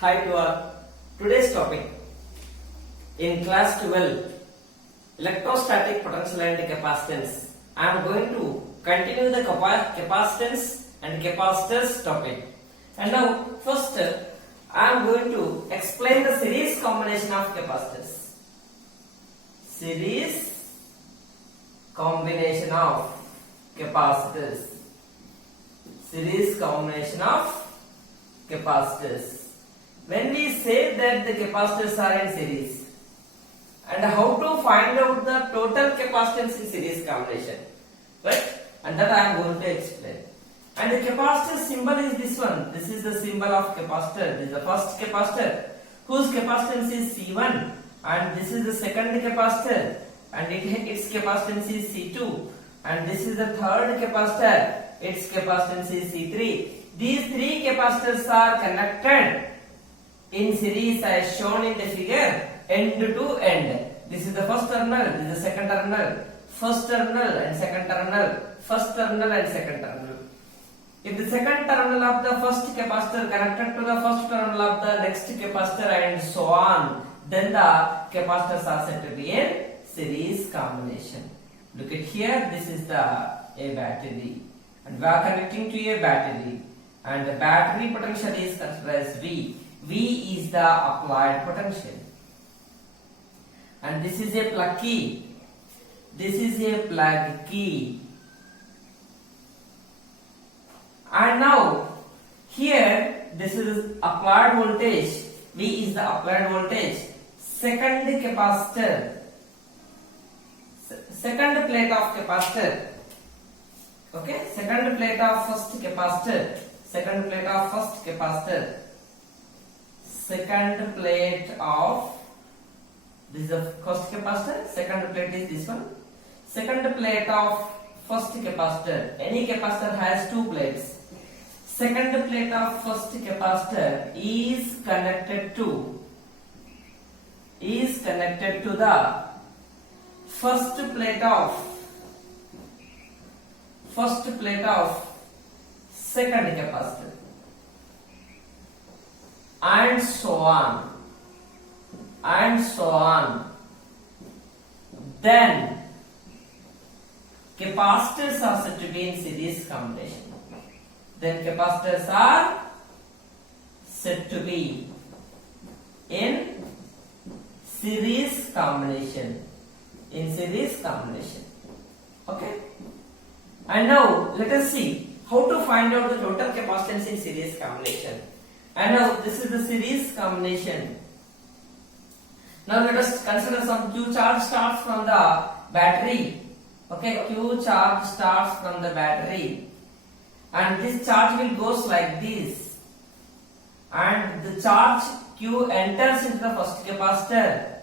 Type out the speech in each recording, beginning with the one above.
Hi to all. Today's topic in class 12 electrostatic potential and capacitance. I am going to continue the capacitance and capacitors topic. And now first I am going to explain the series combination of capacitors. Series combination of capacitors. Series combination of capacitors. When we say that the capacitors are in series, and how to find out the total capacitance in series combination, right? And that I am going to explain. And the capacitor symbol is this one. This is the symbol of capacitor. This is the first capacitor whose capacitance is C1, and this is the second capacitor, and its capacitance is C2, and this is the third capacitor. Its capacitance is C3. These three capacitors are connected in series as shown in the figure, end to end. This is the first terminal, this is the second terminal, first terminal and second terminal, first terminal and second terminal. If the second terminal of the first capacitor connected to the first terminal of the next capacitor and so on, then the capacitors are said to be in series combination. Look at here, this is a battery, and we are connecting to a battery, and the battery potential is considered as V. V is the applied potential, and this is a plug key. This is a plug key, and now here this is applied voltage. V is the applied voltage. Second capacitor, second plate of capacitor. Okay, second plate of first capacitor. Second plate of first capacitor. Second plate of, this is the first capacitor, second plate is this one. Second plate of first capacitor. Any capacitor has two plates. Second plate of first capacitor is connected to the first plate of second capacitor, and so on, and so on. Then capacitors are said to be in series combination. Then capacitors are said to be in series combination. In series combination. Okay. And now let us see how to find out the total capacitance in series combination. And now this is the series combination. Now let us consider some Q charge starts from the battery. Okay, Q charge starts from the battery, and this charge will goes like this, and the charge Q enters into the first capacitor,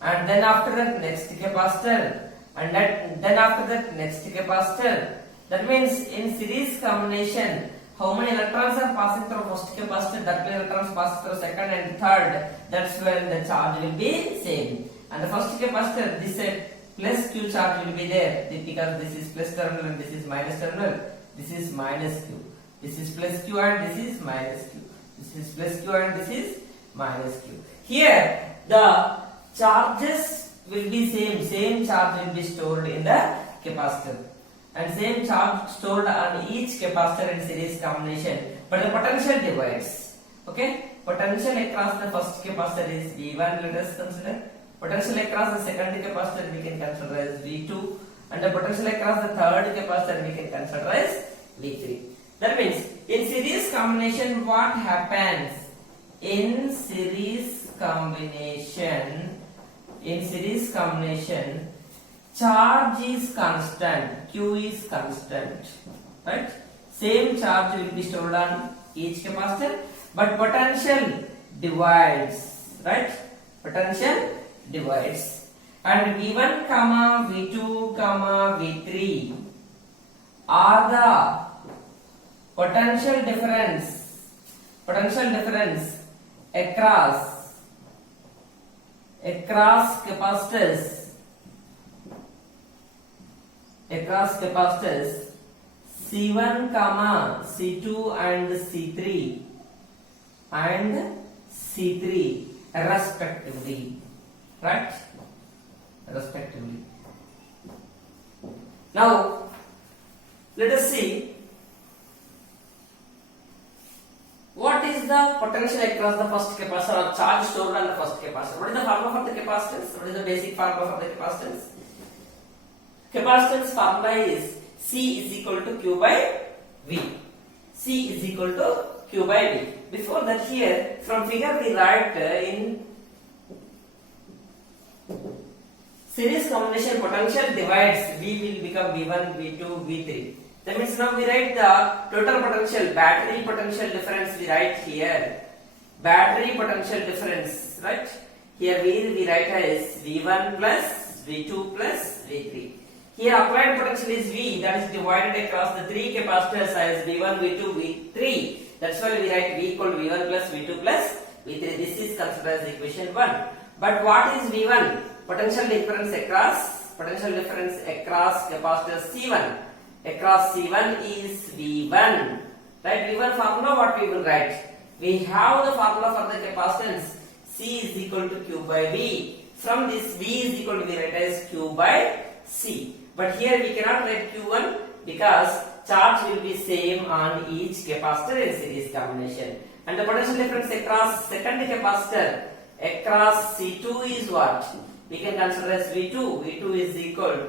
and then after that next capacitor, and then after that next capacitor. That means in series combination, how many electrons are passing through first capacitor, that many electrons pass through second and third. That's when the charge will be same. And the first capacitor, this side plus Q charge will be there, because this is plus terminal and this is minus terminal. This is minus Q. This is plus Q and this is minus Q. This is plus Q and this is minus Q. Here the charges will be same charge will be stored in the capacitor, and same charge stored on each capacitor in series combination, but the potential divides. Okay, potential across the first capacitor is V1. Let us consider potential across the second capacitor we can consider as V2, and the potential across the third capacitor we can consider as V3. That means in series combination, what happens in series combination? In series combination, charge is constant, Q is constant, right? Same charge will be stored on each capacitor, but potential divides, right? Potential divides, and V1, V2, V3 are the potential difference across capacitors C1, C2 and C3, and C3 respectively, right? Respectively. Now let us see what is the potential across the first capacitor or charge stored on the first capacitor. What is the formula for the capacitance? What is the basic formula for the capacitance? Capacitance formula is C is equal to Q by V. C is equal to Q by V. Before that, here from figure we write in series combination potential divides V will become V1, V2, V3. That means now we write the total potential, battery potential difference we write here. Battery potential difference, right? Here we write as V1 plus V2 plus V3. Here applied potential is V, that is divided across the three capacitors as V1, V2, V3. That's why we write V equal to V1 plus V2 plus V3. This is considered as equation 1. But what is V1? Potential difference across capacitor C1. Across C1 is V1. Right? V1 formula what we will write? We have the formula for the capacitance. C is equal to Q by V. From this V is equal to we write as Q by C. But here we cannot write Q1 because charge will be same on each capacitor in series combination. And the potential difference across second capacitor across C2 is what? We can consider as V2. V2 is equal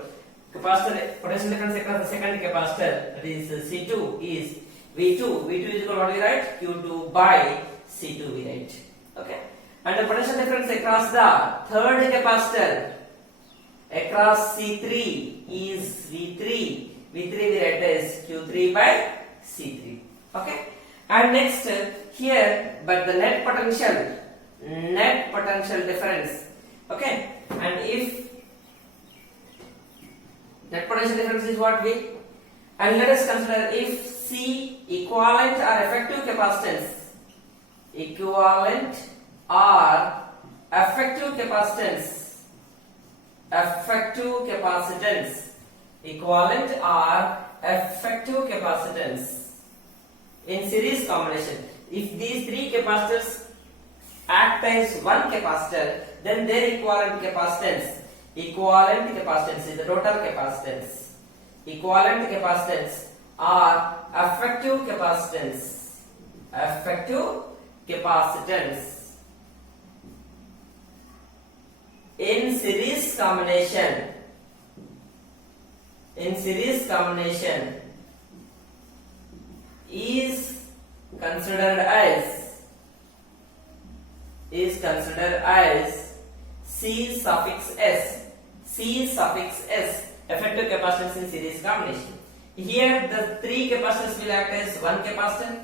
capacitor potential difference across the second capacitor, that is C2 is V2. V2 is equal to what we write? Q2 by C2 we write. Okay. And the potential difference across the third capacitor across C3 is V3. V3 we write as Q3 by C3. Okay. And next here, but the net potential difference. Okay. And if net potential difference is what V, and let us consider if C equivalent or effective capacitance, equivalent or effective capacitance, equivalent or effective capacitance in series combination. If these three capacitors act as one capacitor, then their equivalent capacitance is the total capacitance. Equivalent capacitance or effective capacitance in series combination is considered as C suffix S. Effective capacitance in series combination. Here the three capacitors will act as one capacitor,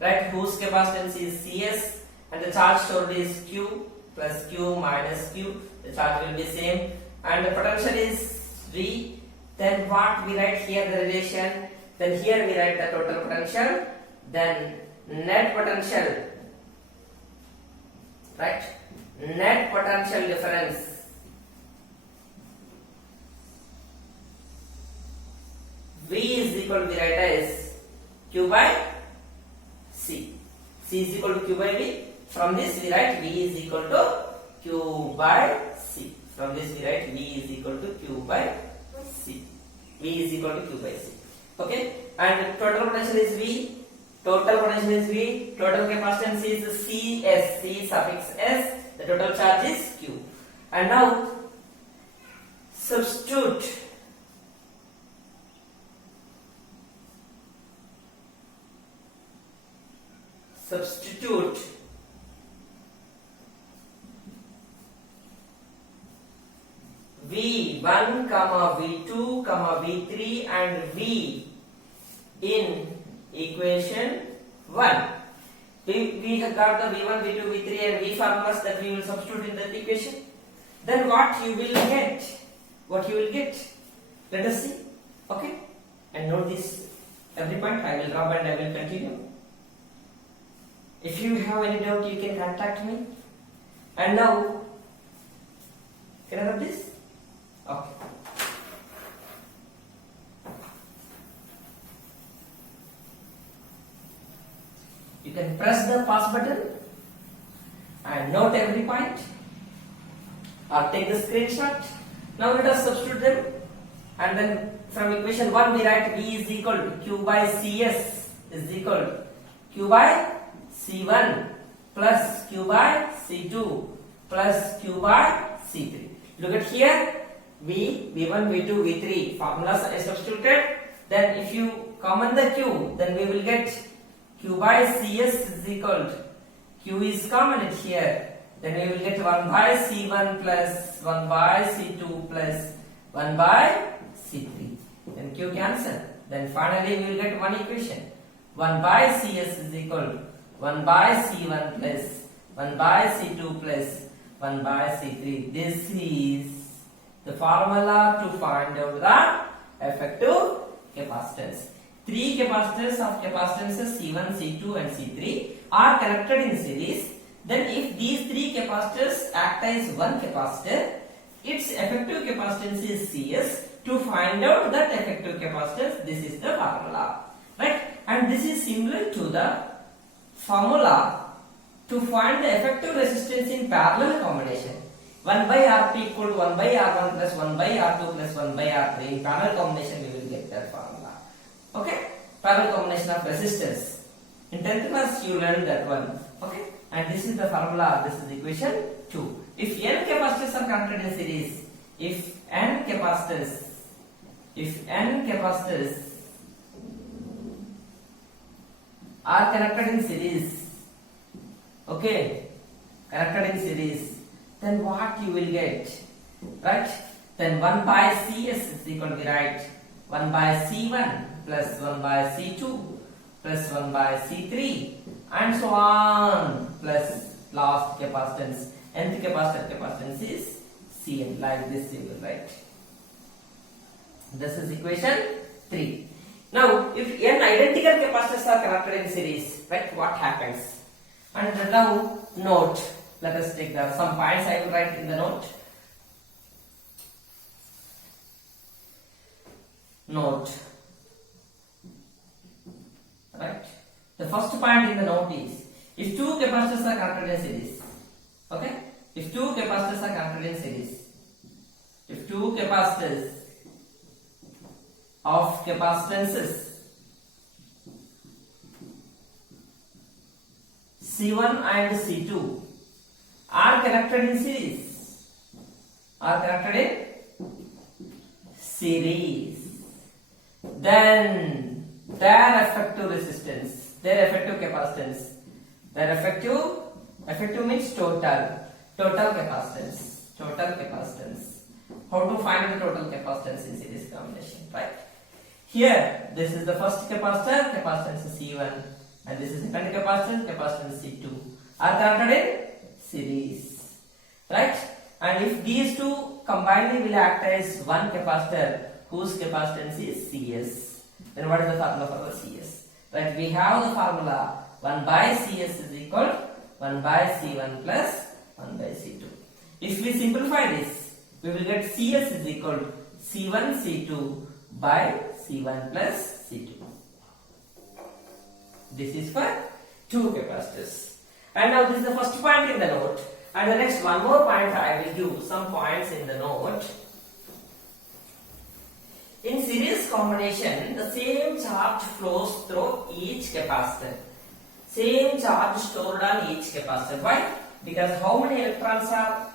right, whose capacitance is Cs, and the charge stored is Q plus Q minus Q. The charge will be same, and the potential is V. Then what we write here, the relation. Then here we write the total potential, then net potential, right? Net potential difference V is equal to we write as Q by C. C is equal to Q by V. From this we write V is equal to Q by C. From this we write V is equal to Q by C. V is equal to Q by C. Okay, and total potential is V. Total capacitance is CS. C suffix S. The total charge is Q. And now substitute V1, V2, V3 and V in equation 1. We have got the V1, V2, V3 and V formulas that we will substitute in that equation. Then what you will get? Let us see. Okay? And note this every point. I will drop and I will continue. If you have any doubt, you can contact me. And now, can I have this? Okay. You can press the pause button and note every point or take the screenshot. Now let us substitute them, and then from equation 1 we write V is equal to Q by Cs is equal to Q by C1 plus Q by C2 plus Q by C3. Look at here, V, V1, V2, V3 formulas are substituted. Then if you common the Q, then we will get Q by Cs is equal to Q is common it here. Then we will get 1 by C1 plus 1 by C2 plus 1 by C3. Then Q cancel. Then finally we will get one equation. 1 by Cs is equal to 1 by C1 plus 1 by C2 plus 1 by C3. This is the formula to find out the effective capacitance. Three capacitors of capacitances C1, C2 and C3 are connected in series. Then if these three capacitors act as one capacitor, its effective capacitance is Cs. To find out that effective capacitance, this is the formula, right? And this is similar to the formula to find the effective resistance in parallel combination. 1 by R2 equal to 1 by R1 plus 1 by R2 plus 1 by R3. In parallel combination, we will get that formula. Okay? Parallel combination of resistance. In 10th class, you learned that one. Okay? And this is the formula. This is equation 2. If n capacitors are connected in series, if n capacitors are connected in series, okay, connected in series, then what you will get, right? Then 1 by Cs is equal to, right, 1 by C1 plus 1 by C2 plus 1 by C3 and so on, plus last capacitance, nth capacitor capacitance is Cn. Like this you will write. This is equation 3. Now, if n identical capacitors are connected in series, right, what happens? And now note, let us take some points I will write in the note. Note, right? The first point in the note is, if two capacitors are connected in series, okay? If two capacitors are connected in series, if two capacitors of capacitances C1 and C2 are connected in series, then their effective resistance, their effective capacitance, their effective means total capacitance. How to find the total capacitance in series combination, right? Here, this is the first capacitor, capacitance C1, and this is the second capacitor, capacitance C2, are connected in series, right? And if these two combinedly will act as one capacitor whose capacitance is Cs, then what is the formula for the Cs? Right? We have the formula 1 by Cs is equal to 1 by C1 plus 1 by C2. If we simplify this, we will get Cs is equal to C1 C2 by C1 plus C2. This is for two capacitors. And now this is the first point in the note. And the next one more point I will give some points in the note. In series combination, the same charge flows through each capacitor. Same charge stored on each capacitor. Why? Because how many electrons are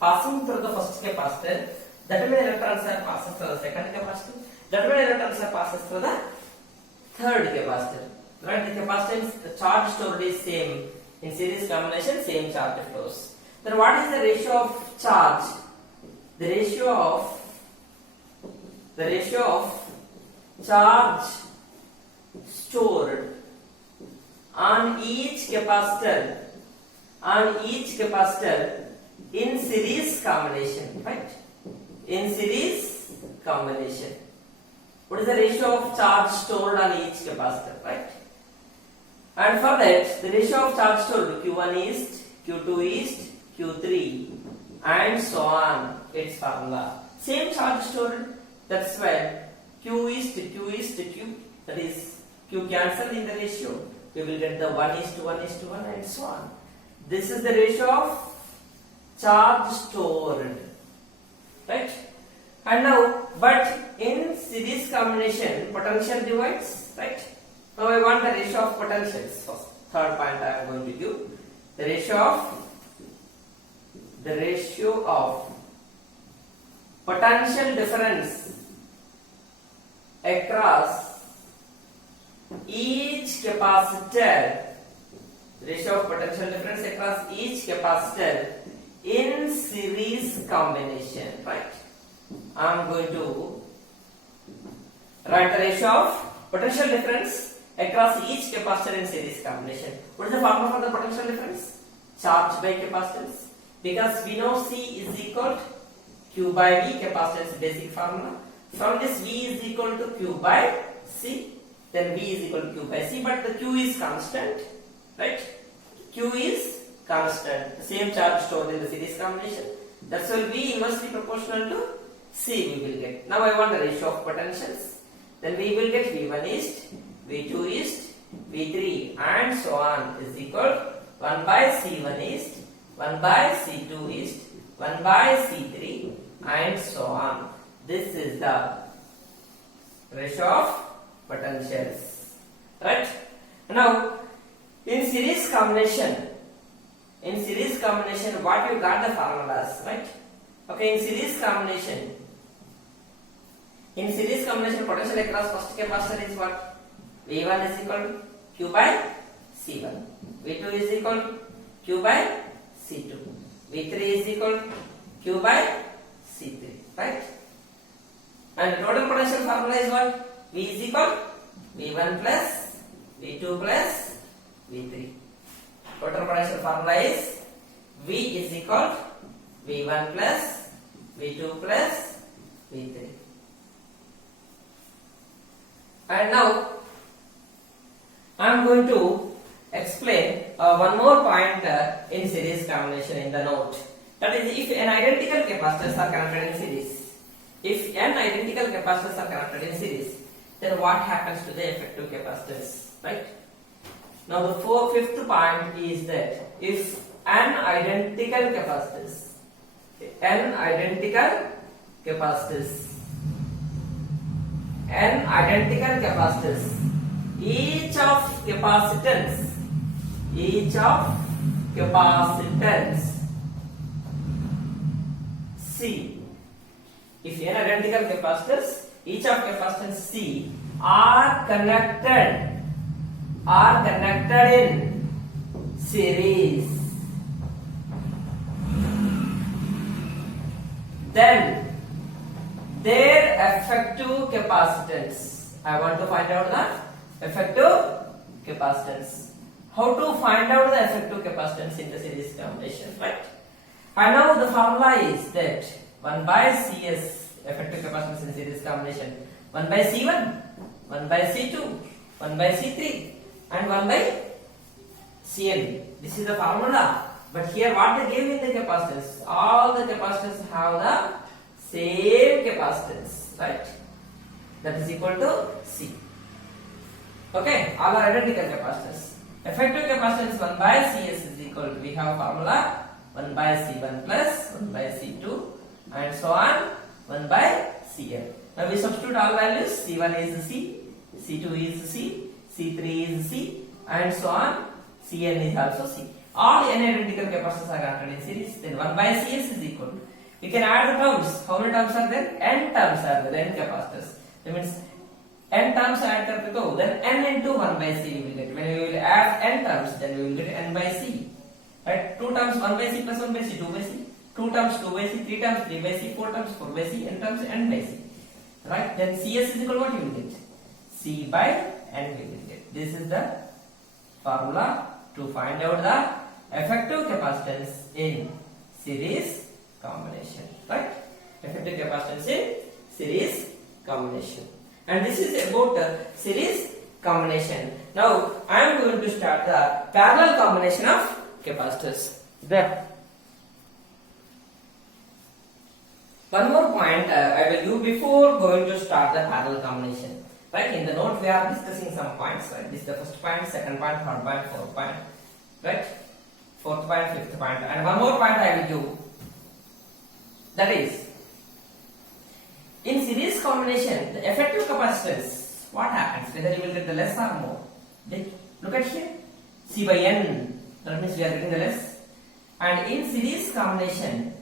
passing through the first capacitor, that many electrons are passing through the second capacitor, that many electrons are passing through the third capacitor. Right? The capacitance, the charge stored is same. In series combination, same charge flows. Then what is the ratio of charge? The ratio of charge stored on each capacitor in series combination, right? In series combination. What is the ratio of charge stored on each capacitor, right? And for that, the ratio of charge stored, Q1 is, Q2 is, Q3 and so on, its formula. Same charge stored, that's why Q is to Q, that is Q cancel in the ratio. we will get the 1:1:1 and so on. This is the ratio of charge stored, right? And now, but in series combination, potential divides, right? Now I want the ratio of potentials. First, third point I am going to give the ratio of potential difference across each capacitor. Ratio of potential difference across each capacitor in series combination, right? I am going to write the ratio of potential difference across each capacitor in series combination. What is the formula for the potential difference? Charge by capacitance. Because we know C is equal to Q by V, capacitance basic formula. From this V is equal to Q by C, then V is equal to Q by C, but the Q is constant, right? Q is constant, the same charge stored in the series combination. That's why V inversely proportional to C we will get. Now I want the ratio of potentials. Then we will get V1 is, V2 is, V3 and so on is equal to 1 by C1 is, 1 by C2 is, 1 by C3 and so on. This is the ratio of potentials, right? Now in series combination, what you got the formulas, right? Okay, in series combination, potential across first capacitor is what? V1 is equal to Q by C1, V2 is equal to Q by C2, V3 is equal to Q by C3, right? And the total potential formula is what? V is equal to V1 plus V2 plus V3. Total potential formula is V is equal to V1 plus V2 plus V3. And now I am going to explain one more point in series combination in the note. That is, if n identical capacitors are connected in series, then what happens to the effective capacitance, right? Now the fifth point is that if n identical capacitors, each of capacitance C, if n identical capacitors, each of capacitance C are connected in series, then their effective capacitance, I want to find out the effective capacitance. How to find out the effective capacitance in the series combination, right? And now the formula is that 1 by Cs, effective capacitance in series combination, 1 by C1, 1 by C2, 1 by C3 and 1 by Cn. This is the formula. But here what they gave in the capacitance, all the capacitors have the same capacitance, right? That is equal to C. Okay, all are identical capacitors. Effective capacitance 1 by Cs is equal to, we have formula 1 by C1 plus 1 by C2 and so on 1 by Cn. Now we substitute all values. C1 is C, C2 is C, C3 is C and so on. Cn is also C. All n identical capacitors are connected in series. Then 1 by Cs is equal to, we can add the terms. How many terms are there? N terms are there, n capacitors. That means n terms add करते तो then n into 1 by C we will get. When we will add n terms, then we will get n by C. Right? 2 terms 1 by C plus 1 by C, 2 by C. 2 terms 2 by C, 3 terms 3 by C, 4 terms 4 by C, n terms n by C. Right? Then Cs is equal to what you will get? C by n we will get. This is the formula to find out the effective capacitance in series combination. Right? Effective capacitance in series combination. And this is about series combination. Now I am going to start the parallel combination of capacitors. There. One more point I will do before going to start the parallel combination. Right? In the note we are discussing some points. Right? This is the first point, second point, third point, fourth point. Right? Fourth point, fifth point, and one more point I will give. That is, in series combination, the effective capacitance, what happens? Whether you will get the less or more. Look at here, C by N. That means we are getting the less. And in series combination,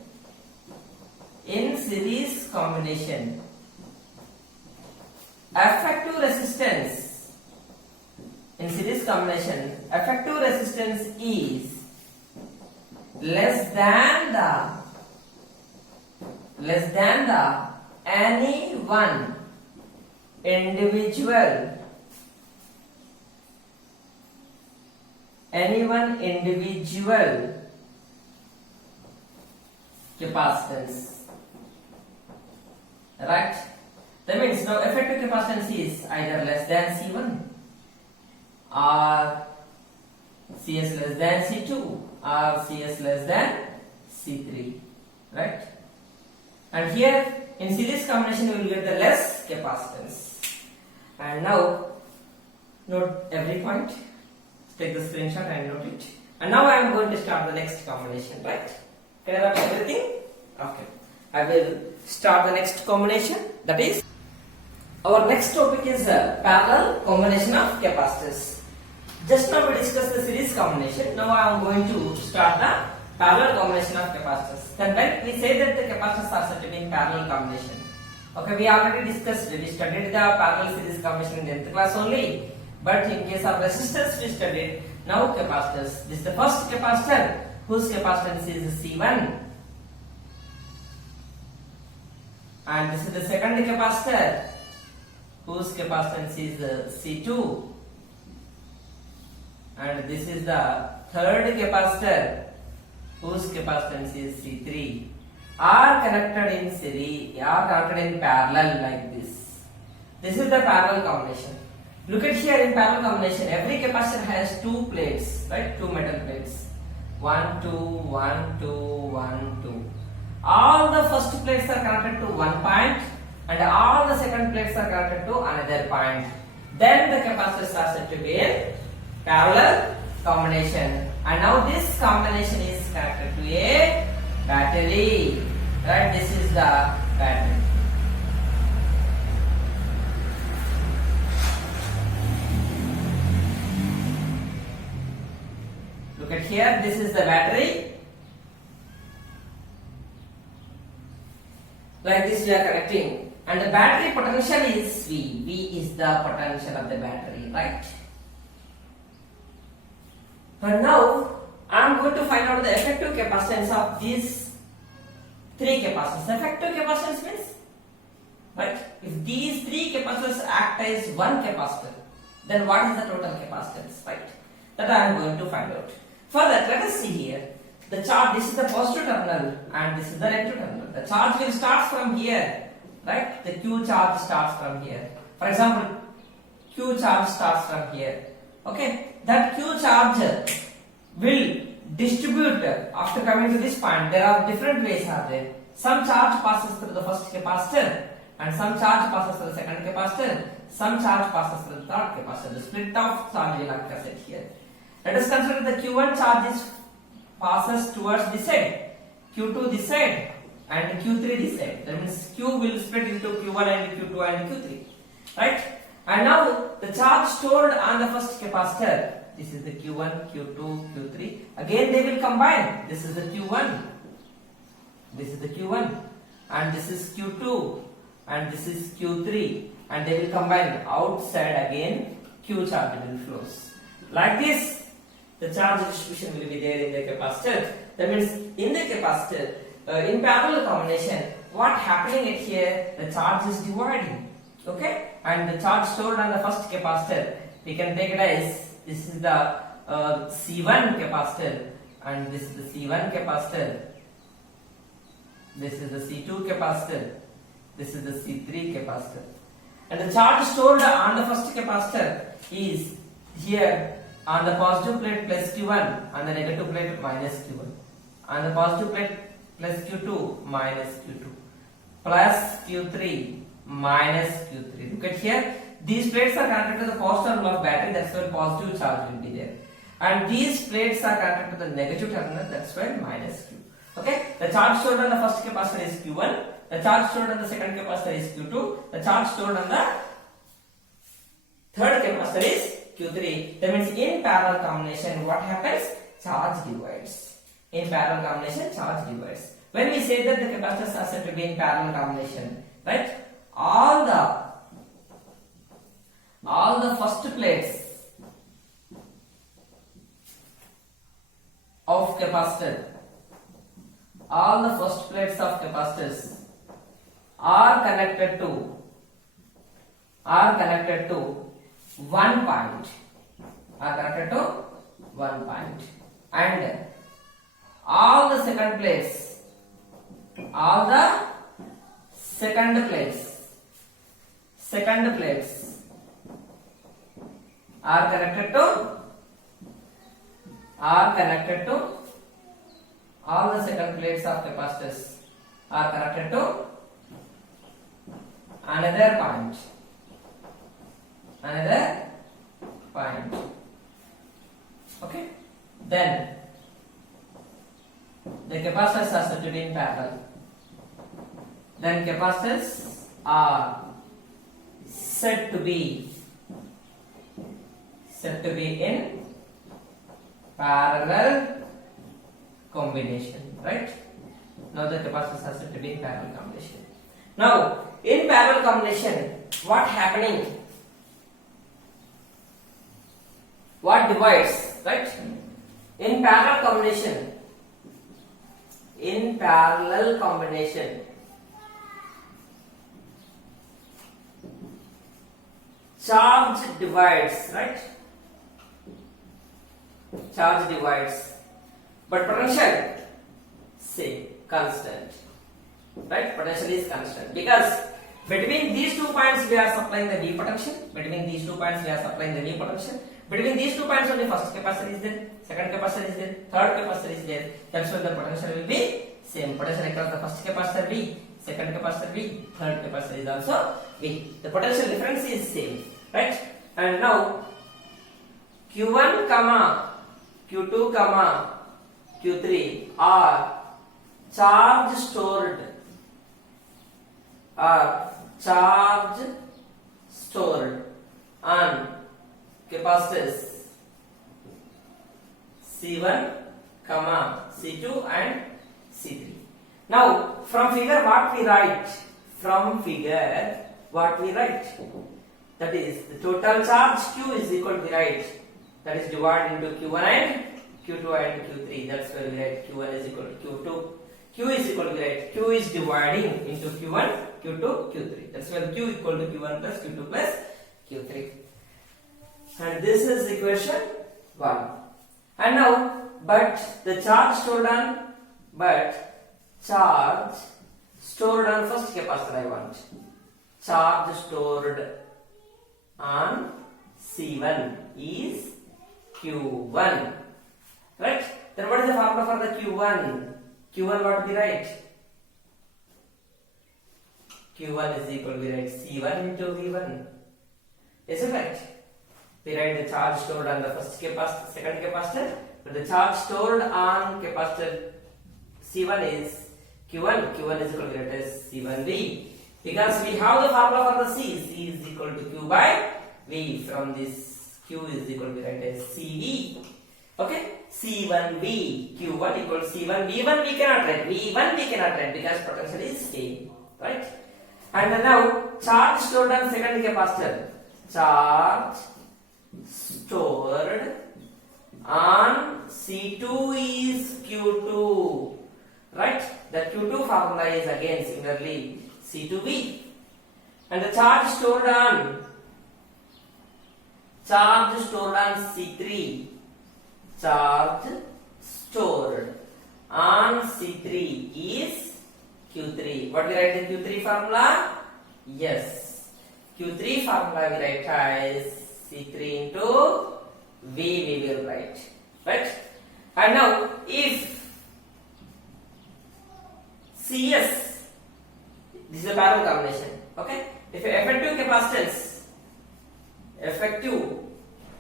effective resistance is less than the any one individual capacitance. Right? That means now effective capacitance is either less than C1 or CS less than C2 or CS less than C3. Right? And here in series combination you will get the less capacitance. And now note every point. Take the screenshot and note it. And now I am going to start the next combination. Right? Clear up everything? Okay. I will start the next combination. That is, our next topic is parallel combination of capacitors. Just now we discussed the series combination. Now I am going to start the parallel combination of capacitors. Then when we say that the capacitors are said to be in parallel combination. Okay, we already discussed, we studied the parallel series combination in 10th class only. But in case of resistors we studied, now capacitors. This is the first capacitor whose capacitance is C1. And this is the second capacitor whose capacitance is C2. And this is the third capacitor whose capacitance is C3. Are connected in series, are connected in parallel like this. This is the parallel combination. Look at here in parallel combination, every capacitor has two plates, right? Two metal plates. 1, 2, 1, 2, 1, 2. All the first plates are connected to one point and all the second plates are connected to another point. Then the capacitors are said to be in parallel combination. And now this combination is connected to a battery. Right? This is the battery. Look at here, this is the battery. Like this we are connecting. And the battery potential is V. V is the potential of the battery, right? And now I am going to find out the effective capacitance of these three capacitors. Effective capacitance means, right? If these three capacitors act as one capacitor, then what is the total capacitance, right? That I am going to find out. For that, let us see here. The charge, this is the positive terminal and this is the negative terminal. The charge will start from here, right? The Q charge starts from here. For example, Q charge starts from here. Okay, that Q charge will distribute after coming to this point. There are different ways are there. Some charge passes through the first capacitor and some charge passes through the second capacitor. Some charge passes through the third capacitor. The split of charge will occur here. Let us consider the Q1 charge passes towards this side, Q2 this side and Q3 this side. That means Q will split into Q1 and Q2 and Q3. Right? And now the charge stored on the first capacitor, this is the Q1, Q2, Q3. Again they will combine. This is the Q1. This is the Q1 and this is Q2 and this is Q3 and they will combine. Outside again Q charge will flows. Like this the charge distribution will be there in the capacitor. That means in the capacitor, in parallel combination, what happening at here, the charge is dividing. Okay, and the charge stored on the first capacitor, we can take it as this is the C1 capacitor and this is the C1 capacitor. This is the C2 capacitor. This is the C3 capacitor. And the charge stored on the first capacitor is here on the positive plate plus Q1, on the negative plate minus Q1, on the positive plate plus Q2 minus Q2, plus Q3 minus Q3. Look at here, these plates are connected to the positive terminal of battery, that's why positive charge will be there. And these plates are connected to the negative terminal, that's why minus Q. Okay, the charge stored on the first capacitor is Q1, the charge stored on the second capacitor is Q2, the charge stored on the third capacitor is Q3. That means in parallel combination, what happens? Charge divides. In parallel combination, charge divides. When we say that the capacitors are said to be in parallel combination, right? All the first plates of capacitor, all the first plates of capacitors are connected to one point, and all the second plates are connected to all the second plates of capacitors are connected to another point. Okay, then the capacitors are said to be in parallel. Then capacitors are said to be in parallel combination, right? Now the capacitors are said to be in parallel combination. Now in parallel combination, what happening? What divides, right? In parallel combination, charge divides, right? Charge divides, but potential same, constant, right? Potential is constant because between these 2 points we are supplying the V potential. Between these 2 points only first capacitor is there, second capacitor is there, third capacitor is there. That's why the potential will be same. Potential across the first capacitor V, second capacitor V, third capacitor is also V. The potential difference is same, right? And now Q1, Q2, Q3 are charge stored on capacitors C1, C2 and C3. Now from figure what we write? That is the total charge Q is equal to, we write, that is divided into Q1 and Q2 and Q3. That's where we write Q1 is equal to Q2. Q is equal to, we write, Q is dividing into Q1, Q2, Q3. That's where Q equal to Q1 plus Q2 plus Q3. And this is equation 1. And now, but charge stored on first capacitor I want. Charge stored on C1 is Q1. Right? Then what is the formula for the Q1? Q1 what we write? Q1 is equal to, we write C1 into V1. Is it right? We write the charge stored on the first capacitor, second capacitor, but the charge stored on capacitor C1 is Q1. Q1 is equal to, we write as C1V. Because we have the formula for the C. C is equal to Q by V. From this Q is equal to, we write as CV. Okay? C1V. Q1 equals C1. V1 we cannot write. V1 we cannot write because potential is same. Right? And now charge stored on second capacitor. Charge stored on C2 is Q2. Right? The Q2 formula is again similarly C2V. And the charge stored on C3. Charge stored on C3 is Q3. What we write in Q3 formula? Yes. Q3 formula we write as C3 into V we will write. Right? And now if CS, this is a parallel combination. Okay? If effective capacitance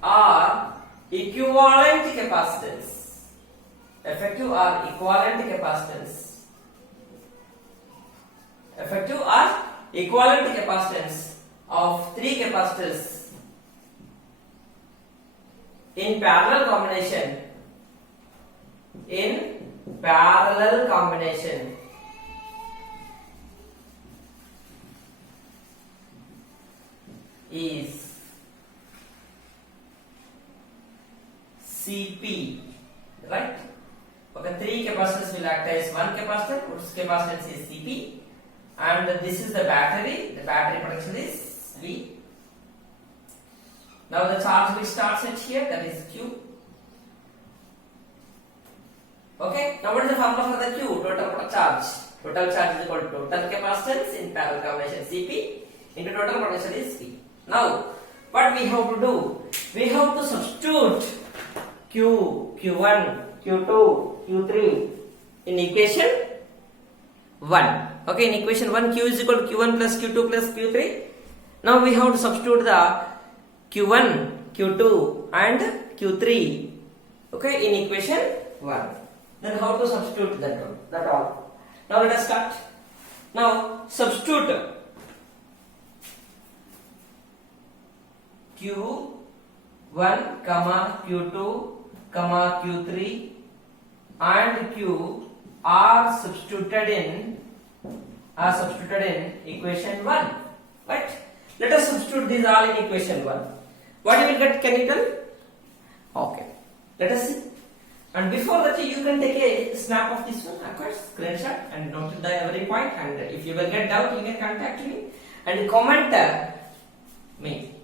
or equivalent capacitance. Effective or equivalent capacitance. Effective or equivalent capacitance of three capacitors in parallel combination. In parallel combination is CP, right? Okay, three capacitors will act as one capacitor, whose capacitance is CP, and this is the battery potential is V. Now the charge which starts at here, that is Q. Okay, now what is the formula for the Q? Total charge. Total charge is equal to total capacitance in parallel combination CP into total potential is V. Now, what we have to do? We have to substitute Q, Q1, Q2, Q3 in equation 1. Okay, in equation 1, Q is equal to Q1 plus Q2 plus Q3. Now we have to substitute the Q1, Q2 and Q3, okay, in equation 1. Then how to substitute that one? That all. Now let us start. Now substitute Q1, Q2, Q3 and Q are substituted in equation 1. Right? Let us substitute these all in equation 1. What you will get? Can you tell? Okay. Let us see. And before that, you can take a snap of this one, of course, screenshot, and note the every point. And if you will get doubt, you can contact me and comment me.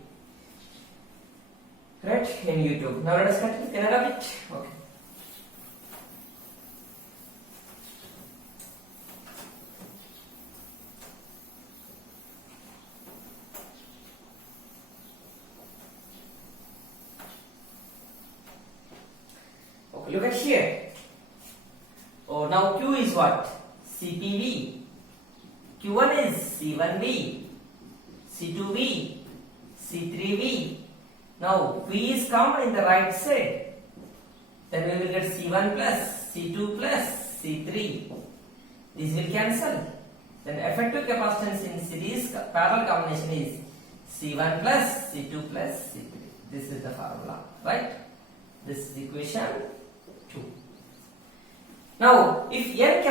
Right, in YouTube. Now let us continue. Can I have it? Okay. Okay, look at here. Oh, now Q is what? CPV. Q1 is C1V, C2V, C3V. Now V is come in the right side. Then we will get C1 plus C2 plus C3. This will cancel. Then effective capacitance in series parallel combination is C1 plus C2 plus C3. This is the formula, right? This is equation 2. Now, if n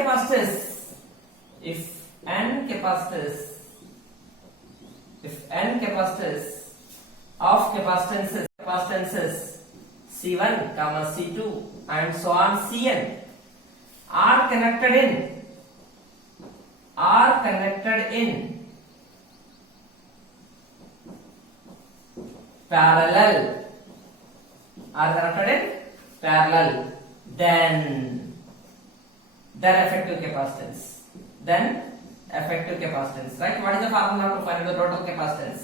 capacitors of capacitances C1, C2 and so on Cn are connected in parallel, then effective capacitance, right? What is the formula to find the total capacitance?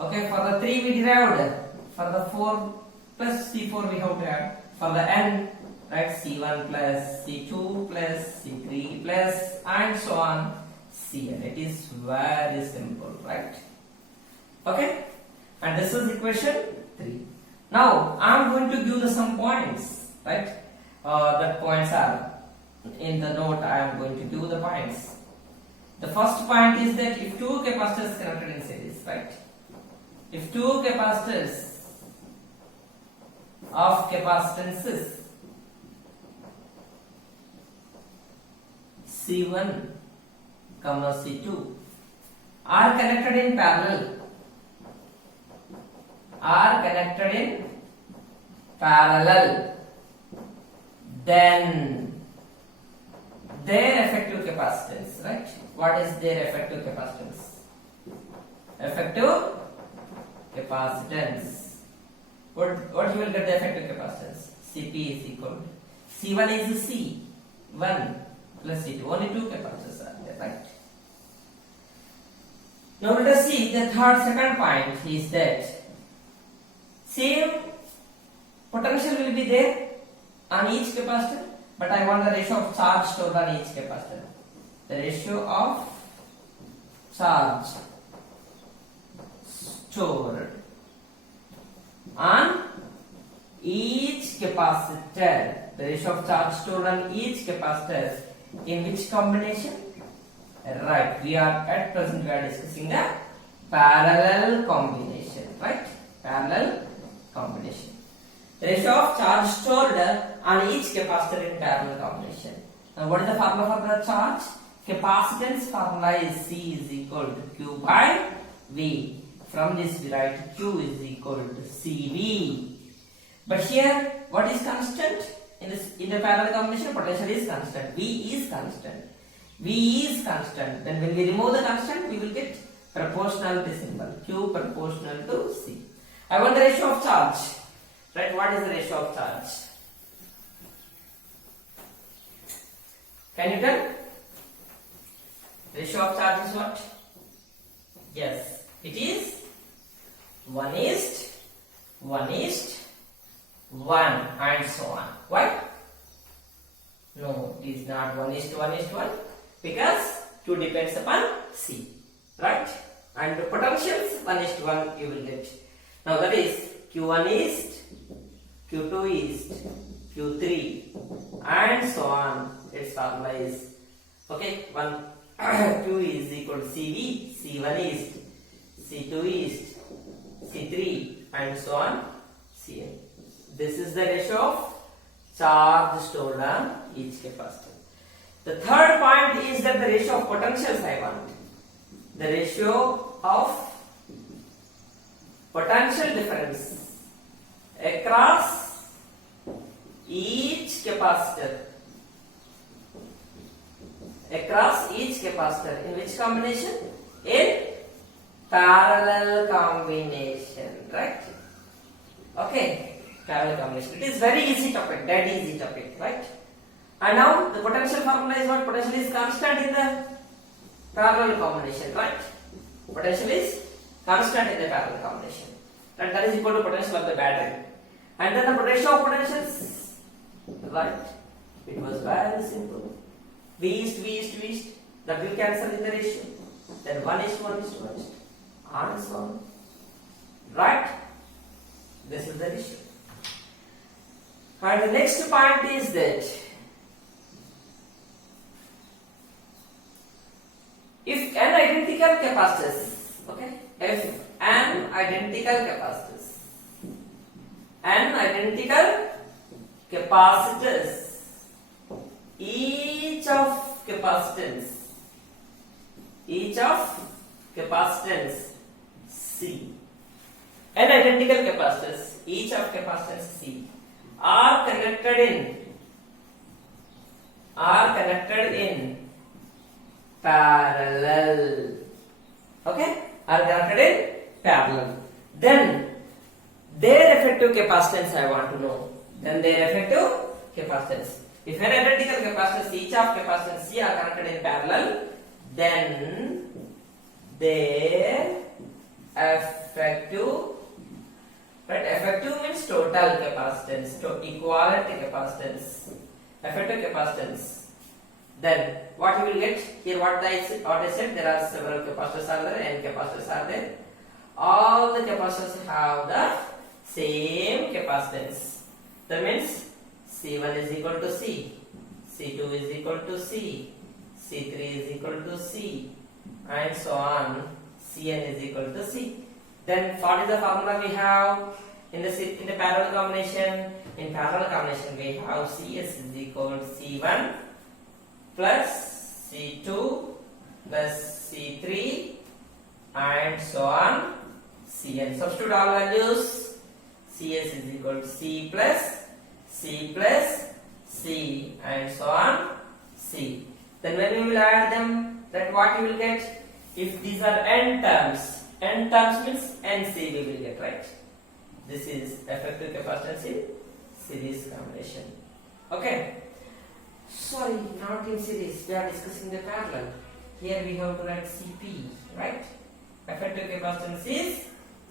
Okay, for the 3 we derived, for the 4 plus C4 we have to add, for the n, right, C1 plus C2 plus C3 plus and so on Cn. It is very simple, right? Okay, and this is equation 3. Now I am going to give some points, right? That points are in the note. I am going to give the points. The first point is that if two capacitors connected in series, right? If two capacitors of capacitances C1, C2 are connected in parallel, then their effective capacitance, right? What is their effective capacitance? Effective capacitance. What you will get the effective capacitance? Cp is equal to C1 is C1 plus C2. Only two capacitors are there, right? Now let us see the second point is that same potential will be there on each capacitor, but I want the ratio of charge stored on each capacitor. The ratio of charge stored on each capacitor. The ratio of charge stored on each capacitor in which combination? Right, at present we are discussing the parallel combination, right? Parallel combination. The ratio of charge stored on each capacitor in parallel combination. Now what is the formula for the charge? Capacitance formula is C is equal to Q by V. From this we write Q is equal to CV. But here what is constant? In the parallel combination, potential is constant. V is constant. V is constant. Then when we remove the constant, we will get proportionality symbol. Q proportional to C. I want the ratio of charge. Right? What is the ratio of charge? Can you tell? Ratio of charge is what? Yes, it is 1:1 and so on. Why? No, it is not 1:1 because Q depends upon C, right? And the potentials 1:1 you will get. Now that is Q1 is, Q2 is, Q3 and so on. Its formula is okay. Q is equal to CV, C1 is, C2 is, C3 and so on, Cn. This is the ratio of charge stored on each capacitor. The third point is that the ratio of potentials I want. The ratio of potential difference across each capacitor. Across each capacitor. In which combination? In parallel combination, right? Okay. Parallel combination. It is very easy topic, dead easy topic, right? And now the potential formula is what? Potential is constant in the parallel combination, right? Potential is constant in the parallel combination. And that is equal to potential of the battery. And then the ratio of potentials, right? It was very simple. V is, that will cancel in the ratio. Then 1:1 and so on. Right? This is the ratio. And the next point is that if n identical capacitors, okay, if n identical capacitors, each of capacitance C, n identical capacitors, each of capacitance C are connected in parallel. Okay, are connected in parallel. Then their effective capacitance I want to know. Then their effective capacitance. If n identical capacitors, each of capacitance C are connected in parallel, then their effective, right? Effective means total capacitance, to equivalent capacitance, effective capacitance. Then what you will get here? What I said, there are several capacitors are there, n capacitors are there. All the capacitors have the same capacitance. That means C1 is equal to C, C2 is equal to C, C3 is equal to C, and so on. Cn is equal to C. Then what is the formula we have in the parallel combination? In parallel combination we have Cs is equal to C1 plus C2 plus C3 and so on. Cn. Substitute all values. Cs is equal to C plus C and so on C. Then when we will add them, that what you will get? If these are n terms means NC we will get, right? This is effective capacitance in series combination. Okay. Sorry, not in series. We are discussing the parallel. Here we have to write CP, right? Effective capacitance is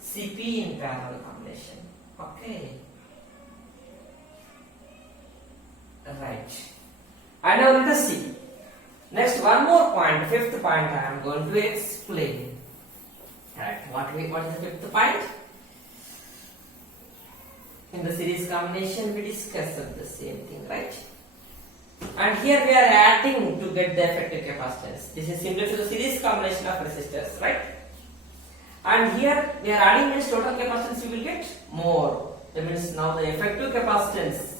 CP in parallel combination. Okay. Right. And now let us see. Next, one more point, fifth point I am going to explain. Right. What is the fifth point? In the series combination we discussed the same thing, right? And here we are adding to get the effective capacitance. This is similar to the series combination of resistors, right? And here we are adding means total capacitance we will get more. That means now the effective capacitance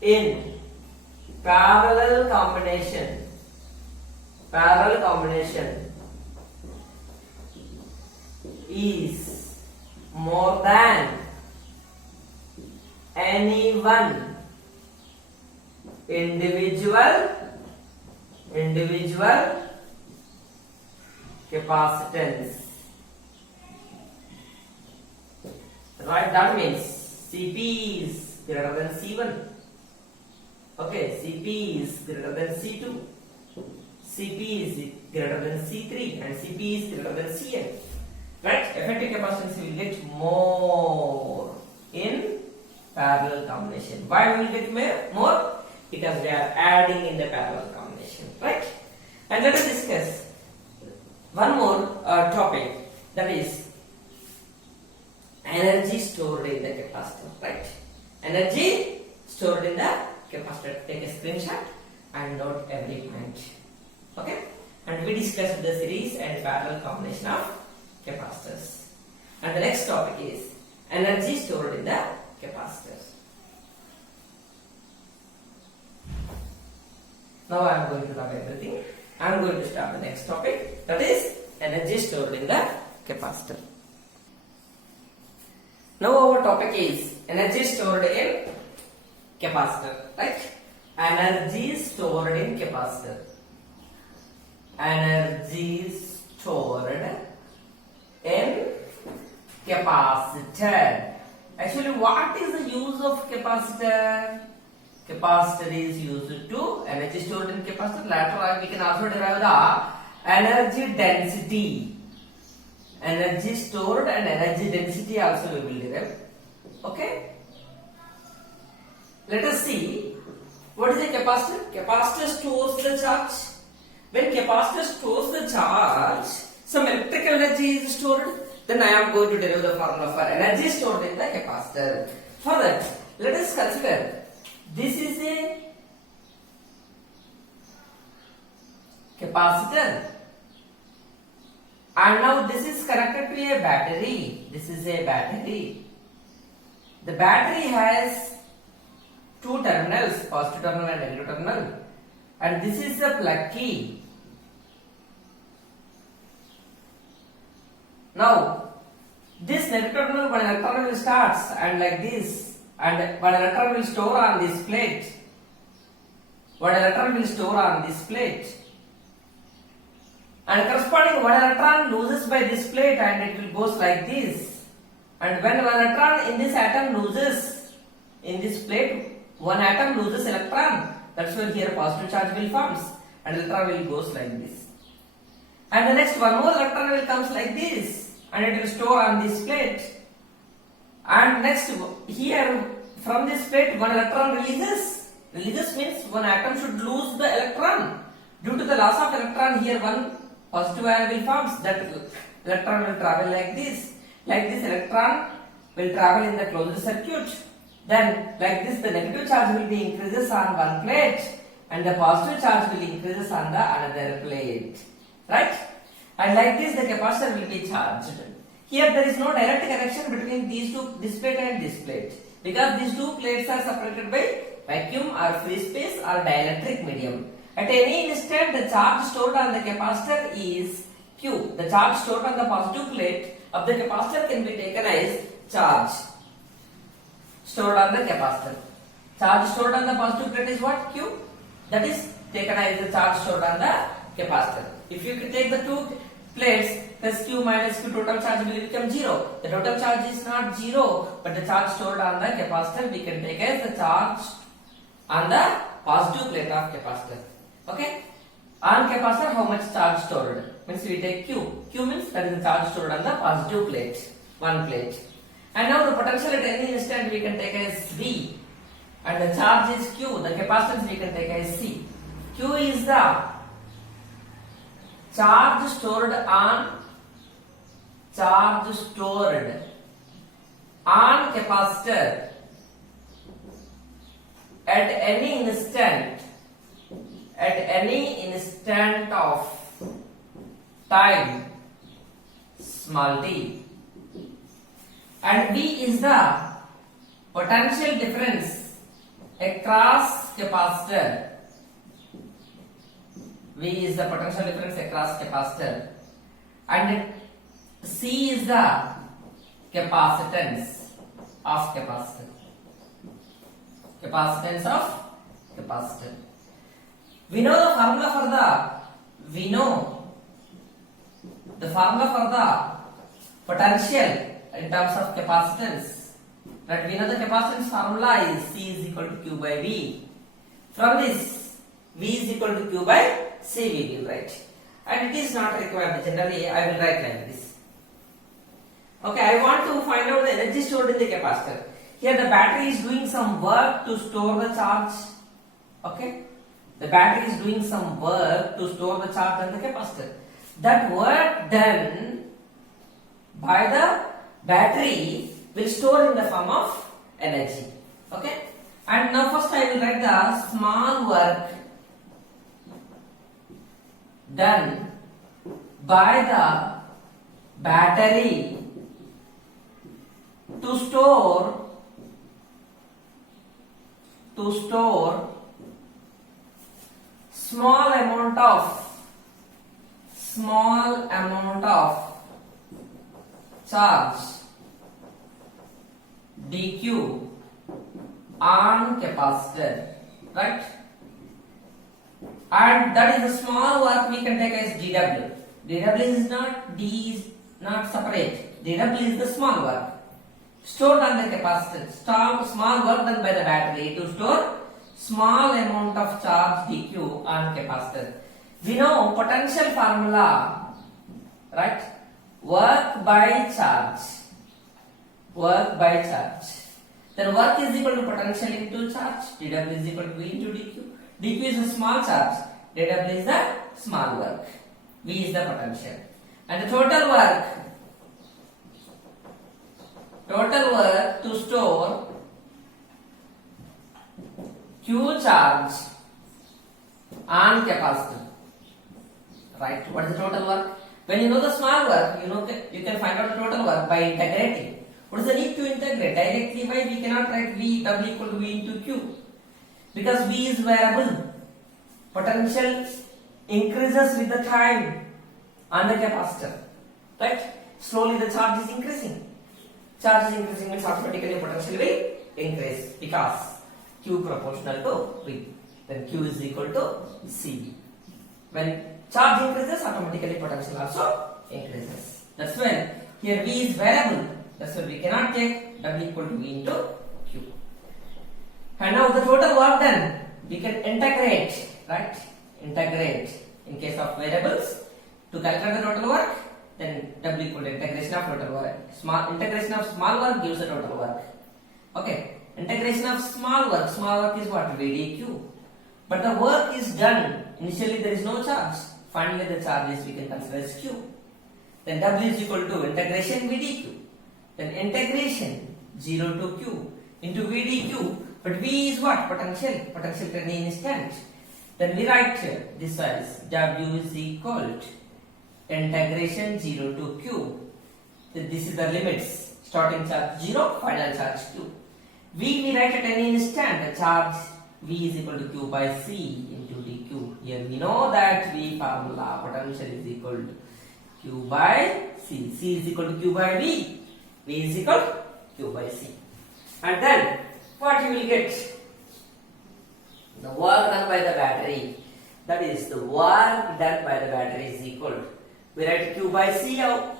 in parallel combination is more than any one individual capacitance. Right, that means Cp is greater than C1. Okay, Cp is greater than C2. Cp is greater than C3 and Cp is greater than Cn. Right? Effective capacitance will get more in parallel combination. Why we will get more? Because we are adding in the parallel combination. Right? And let us discuss one more topic, that is energy stored in the capacitor. Right? Energy stored in the capacitor. Take a screenshot and note every point. Okay? And we discussed the series and parallel combination of capacitors. And the next topic is energy stored in the capacitors. Now I am going to cover everything. I am going to start the next topic, that is energy stored in the capacitor. Now our topic is energy stored in capacitor, right? Energy stored in capacitor. Energy stored in capacitor. Actually, what is the use of capacitor? Capacitor is used to energy stored in capacitor. Later on, we can also derive the energy density. Energy stored and energy density also we will derive. Okay. Let us see what is a capacitor. Capacitor stores the charge. When capacitor stores the charge, some electrical energy is stored. Then I am going to derive the formula for energy stored in the capacitor. For that, let us consider this is a capacitor and now this is connected to a battery. This is a battery. The battery has two terminals, positive terminal and negative terminal, and this is the plug key. Now this negative terminal, one electron will start and like this, and one electron will store on this plate. One electron will store on this plate. And corresponding one electron loses by this plate and it will goes like this. And when one electron in this atom loses in this plate, one atom loses electron. That's why here positive charge will forms and electron will goes like this. And the next one more electron will comes like this and it will store on this plate. And next here from this plate one electron releases. Releases means one atom should lose the electron. Due to the loss of electron here one positive ion will forms. That electron will travel like this. Like this electron will travel in the closed circuit. Then like this the negative charge will be increases on one plate and the positive charge will increases on the another plate. Right? And like this the capacitor will be charged. Here there is no direct connection between these two, this plate and this plate, because these two plates are separated by vacuum or free space or dielectric medium. At any instant the charge stored on the capacitor is Q. The charge stored on the positive plate of the capacitor can be taken as charge stored on the capacitor. Charge stored on the positive plate is what? Q. That is taken as the charge stored on the capacitor. If you take the two plates, plus Q minus Q, total charge will become 0. The total charge is not 0, but the charge stored on the capacitor we can take as the charge on the positive plate of capacitor. Okay? On capacitor, how much charge stored? Means we take Q. Q means that is the charge stored on the positive plate, one plate. And now the potential at any instant we can take as V. And the charge is Q. The capacitance we can take as C. Q is the charge stored on capacitor at any instant of time small t, and V is the potential difference across capacitor. V is the potential difference across capacitor, and C is the capacitance of capacitor. Capacitance of capacitor. We know the formula for the potential in terms of capacitance. But we know the capacitance formula is C is equal to Q by V. From this, V is equal to Q by C we will write. And it is not required. Generally, I will write like this. Okay, I want to find out the energy stored in the capacitor. Here the battery is doing some work to store the charge. Okay, the battery is doing some work to store the charge on the capacitor. That work done by the battery will store in the form of energy. Okay, and now first I will write the small work done by the battery to store small amount of charge dq on capacitor, right? And that is the small work we can take as dw. dw is not, d is not separate. dw is the small work stored on the capacitor. Small work done by the battery to store small amount of charge dq on capacitor. We know potential formula, right? Work by charge. Then work is equal to potential into charge. dw is equal to V into dq. dq is a small charge. dw is the small work. V is the potential. And the total work to store Q charge on capacitor. Right? What is the total work? When you know the small work, you can find out the total work by integrating. What is the need to integrate? Directly by we cannot write V W equal to V into Q, because V is variable. Potential increases with the time on the capacitor. Right? Slowly the charge is increasing. Charge is increasing means automatically potential will increase because Q proportional to V. Then Q is equal to CV. When charge increases, automatically potential also increases. That's when here V is variable. That's why we cannot take W equal to V into Q. And now the total work done, we can integrate, right? Integrate in case of variables to calculate the total work. Then W equal to integration of total work. Integration of small work gives the total work. Okay. Integration of small work is what? VDQ. But the work is done. Initially there is no charge. Finally the charge is we can consider as Q. Then W is equal to integration VDQ. Then integration 0 to Q into VDQ. But V is what? Potential. Potential at any instant. Then we write this as W is equal to integration 0 to Q. Then this is the limits. Starting charge 0, final charge Q. V we write at any instant. The charge V is equal to Q by C into dQ. Here we know that V formula potential is equal to Q by C. C is equal to Q by V. V is equal to Q by C. And then what you will get? The work done by the battery. That is the work done by the battery is equal to, we write Q by C out.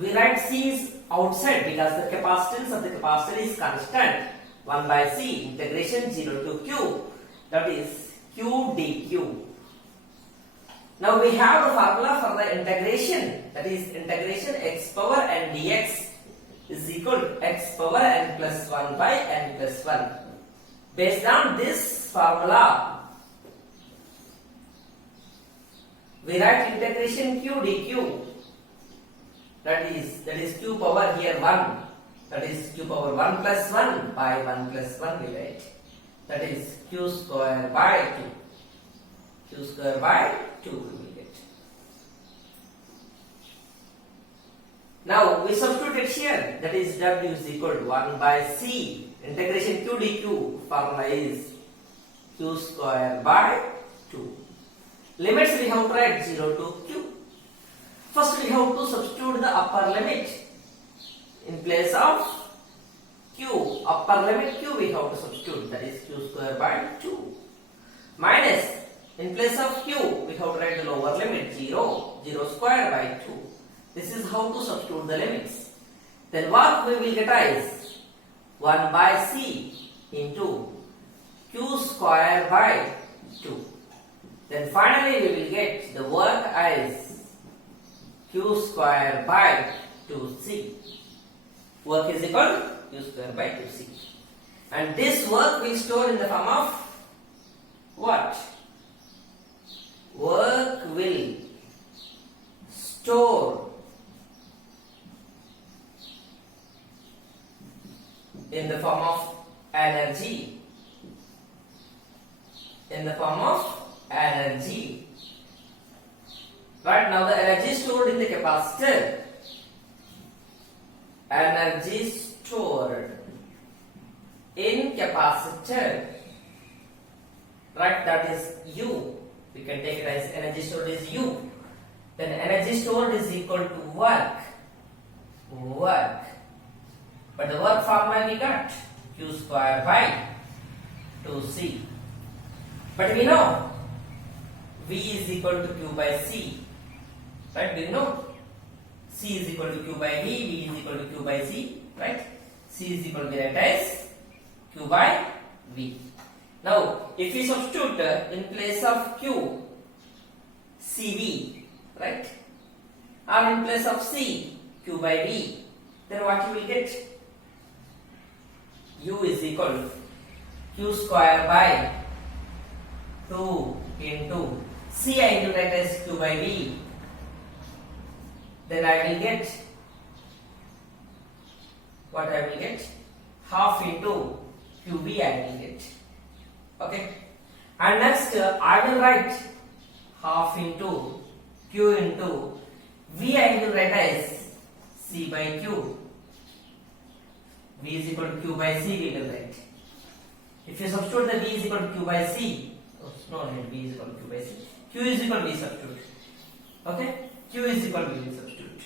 We write C is outside because the capacitance of the capacitor is constant. 1 by C integration 0 to Q. That is Q dQ. Now we have the formula for the integration. That is integration x power n dx is equal to x power n plus 1 by n plus 1. Based on this formula, we write integration q dq. That is q power here 1. That is q power 1 plus 1 by 1 plus 1 we write. That is q square by 2. Q square by 2 we will get. Now we substitute it here. That is w is equal to 1 by c. Integration q dq formula is q square by 2. Limits we have to write 0 to q. First we have to substitute the upper limit. In place of q, upper limit q we have to substitute. That is q square by 2. Minus, in place of q we have to write the lower limit 0. 0 square by 2. This is how to substitute the limits. Then what we will get is 1 by c into q square by 2. Then finally we will get the work as q square by 2c. Work is equal to q square by 2c. And this work we store in the form of what? Work will store in the form of energy. In the form of energy. Right now the energy stored in the capacitor. Energy stored in capacitor. Right, that is U. We can take it as energy stored is U. Then energy stored is equal to work. Work. But the work formula we got Q square by 2C. But we know V is equal to Q by C. Right? We know C is equal to Q by V, V is equal to Q by C. Right? C is equal to as Q by V. Now, if we substitute in place of Q, CV, right? Or in place of C, Q by V, then what you will get? U is equal to Q square by 2 into C I will write as Q by V. Then I will get what I will get? Half into QV I will get. Okay. And next I will write half into Q into V I will write as C by Q. V is equal to Q by C we will write. If you substitute the V is equal to Q by C, no need V is equal to Q by C. Q is equal to V substitute. Okay? Q is equal to V substitute.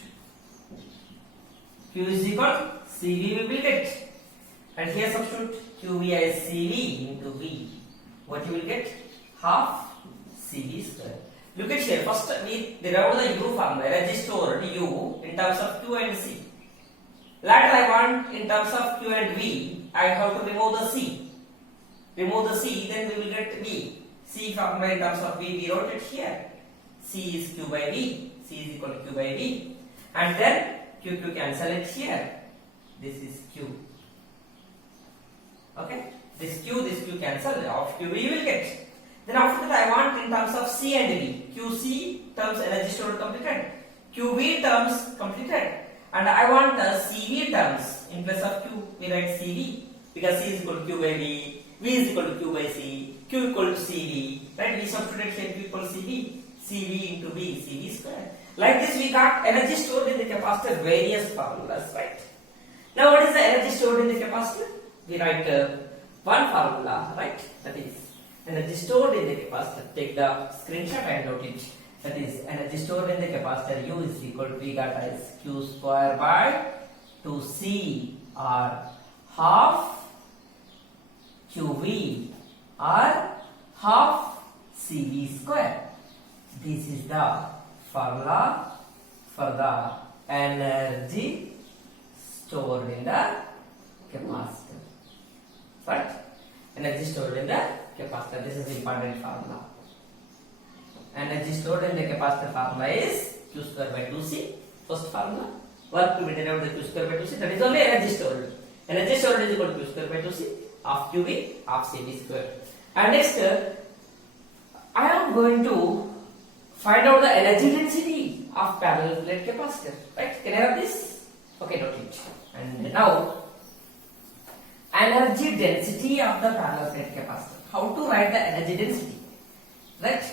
Q is equal to CV we will get. And here substitute QV as CV into V. What you will get? Half CV square. Look at here. First we derive the U formula. Energy stored U in terms of Q and C. Later I want in terms of Q and V, I have to remove the C. Remove the C, then we will get V. C formula in terms of V, we wrote it here. C is Q by V. C is equal to Q by V. And then Q cancel it here. This is Q. Okay? This Q cancel. Of QV you will get. Then after that I want in terms of C and V. QC terms energy stored completed. QV terms completed. And I want CV terms. In place of Q, we write CV. Because C is equal to Q by V. V is equal to Q by C. Q equal to CV. Right? We substitute here Q equal to CV. CV into V. CV square. Like this we got energy stored in the capacitor, various formulas. Right? Now what is the energy stored in the capacitor? We write one formula. Right? That is energy stored in the capacitor. Take the screenshot and note it. That is energy stored in the capacitor U is equal to we got as Q square by 2C or half QV or half CV square. This is the formula for the energy stored in the capacitor. Right? Energy stored in the capacitor. This is the important formula. Energy stored in the capacitor formula is Q square by 2C. First formula. Work to be derived the Q square by 2C. That is only energy stored. Energy stored is equal to Q square by 2C of QV of CV square. And next, I am going to Find out the energy density of parallel plate capacitor. Right? Can I have this? Okay, note it. And now, energy density of the parallel plate capacitor. How to write the energy density? Right?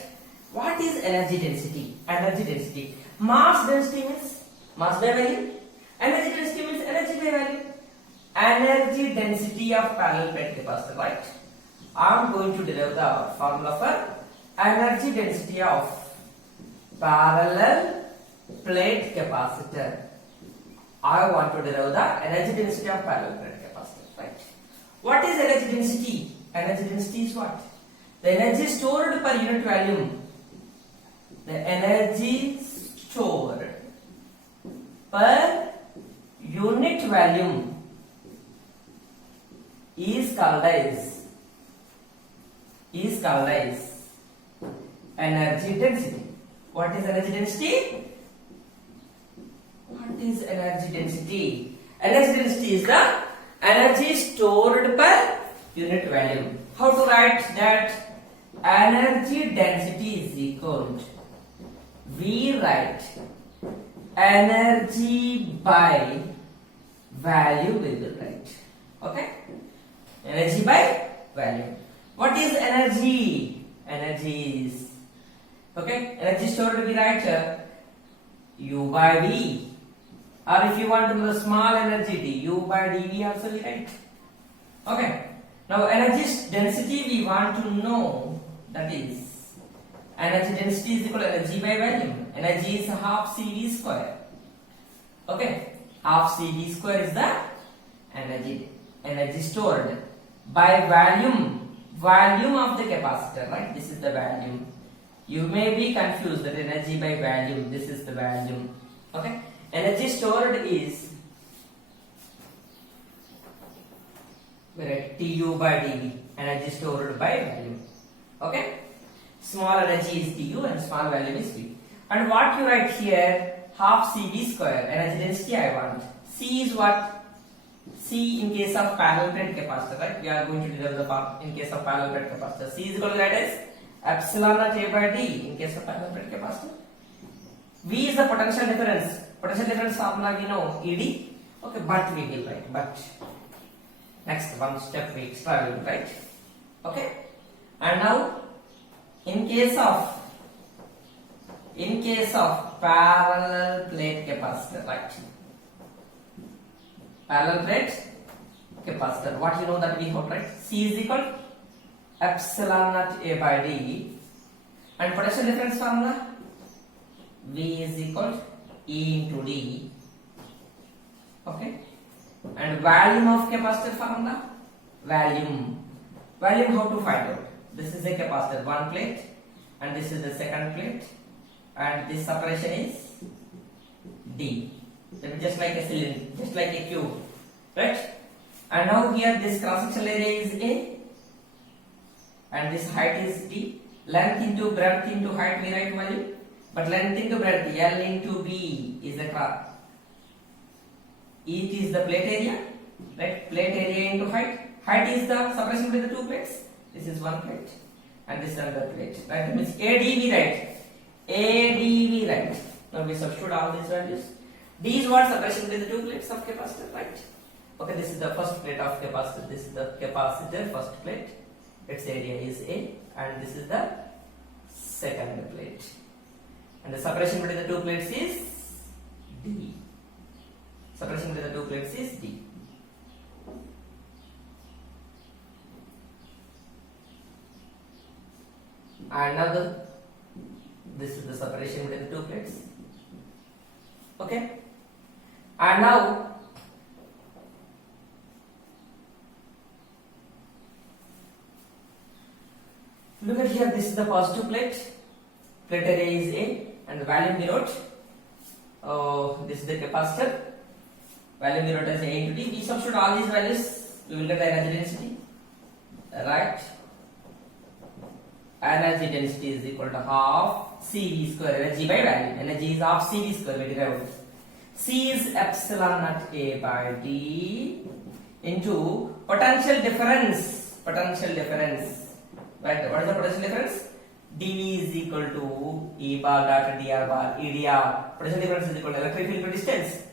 What is energy density? Energy density. Mass density means mass by volume. Energy density means energy by volume. Energy density of parallel plate capacitor. Right? I am going to derive the formula for energy density of parallel plate capacitor. I want to derive the energy density of parallel plate capacitor. Right? What is energy density? Energy density is what? The energy stored per unit volume. The energy stored per unit volume is called as energy density. What is energy density? What is energy density? Energy density is the energy stored per unit volume. How to write that? Energy density is equal to, we write energy by value, we will write. Okay? Energy by value. What is energy? Energy is, okay, energy stored, we write U by V. Or if you want to know the small energy d, U by dV also we write. Okay. Now energy density we want to know, that is energy density is equal to energy by volume. Energy is half CV square. Okay, half CV square is the energy stored by volume of the capacitor. Right, this is the volume. You may be confused that energy by volume. This is the volume. Okay, energy stored is, we write TU by dV, energy stored by volume. Okay, small energy is TU and small volume is V. And what you write here, half CV square, energy density I want. C is what? C in case of parallel plate capacitor, right? We are going to derive the part in case of parallel plate capacitor. C is equal to that as epsilon naught A by D in case of parallel plate capacitor. V is the potential difference. Potential difference formula we know, ED. Okay, but we will write, but. Next one step we extra will write. Okay, and now in case of parallel plate capacitor, right? Parallel plate capacitor. What you know that we have, right? C is equal to epsilon naught A by D, and potential difference formula V is equal to E into D. Okay. And volume of capacitor formula, volume how to find out? This is a capacitor, one plate, and this is the second plate, and this separation is D. Just like a cylinder, just like a cube, right? And now here this cross-sectional area is A, and this height is D. Length into breadth into height we write volume, but length into breadth, L into B is the cross. It is the plate area, right? Plate area into height. Height is the separation between the two plates. This is one plate and this is another plate. Right? That means AD we write. AD we write. Now we substitute all these values. D is what? Separation between the two plates of capacitor, right? Okay, this is the first plate of capacitor. This is the capacitor, first plate. Its area is A, and this is the second plate. And the separation between the two plates is D. Separation between the two plates is D. And now this is the separation between the two plates. Okay. And now look at here. This is the positive plate. Plate area is A, and the volume we wrote. This is the capacitor. Volume we wrote as A into D. We substitute all these values. We will get the energy density. Right. Energy density is equal to half CV square. Energy by volume. Energy is half CV square. We derive it. C is epsilon naught A by D into potential difference. Potential difference. Right. What is the potential difference? dV is equal to E bar dot dr bar EdR. Potential difference is equal to electric field to distance.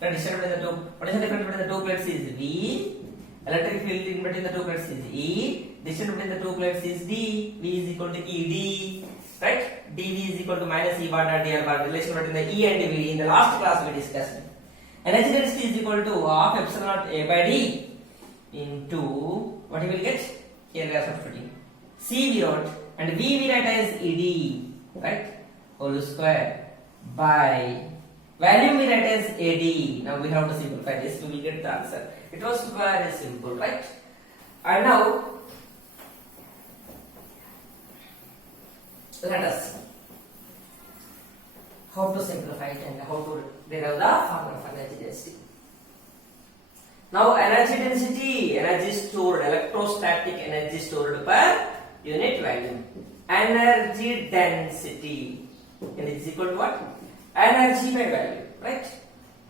The distance between the two potential difference between the two plates is V. Electric field in between the two plates is E. Distance between the two plates is D. V is equal to Ed. Right? dV is equal to minus E bar dot dr bar. Relation between the E and V in the last class we discussed. Energy density is equal to half epsilon naught A by D into what you will get? Here we are substituting. C we wrote and V we write as Ed, right? Whole square by value we write as AD. Now we have to simplify this. We will get the answer. It was very simple, right? And now let us see how to simplify it and how to derive the formula for energy density. Now energy density, energy stored, electrostatic energy stored per unit volume. Energy density is equal to what? Energy by value, right?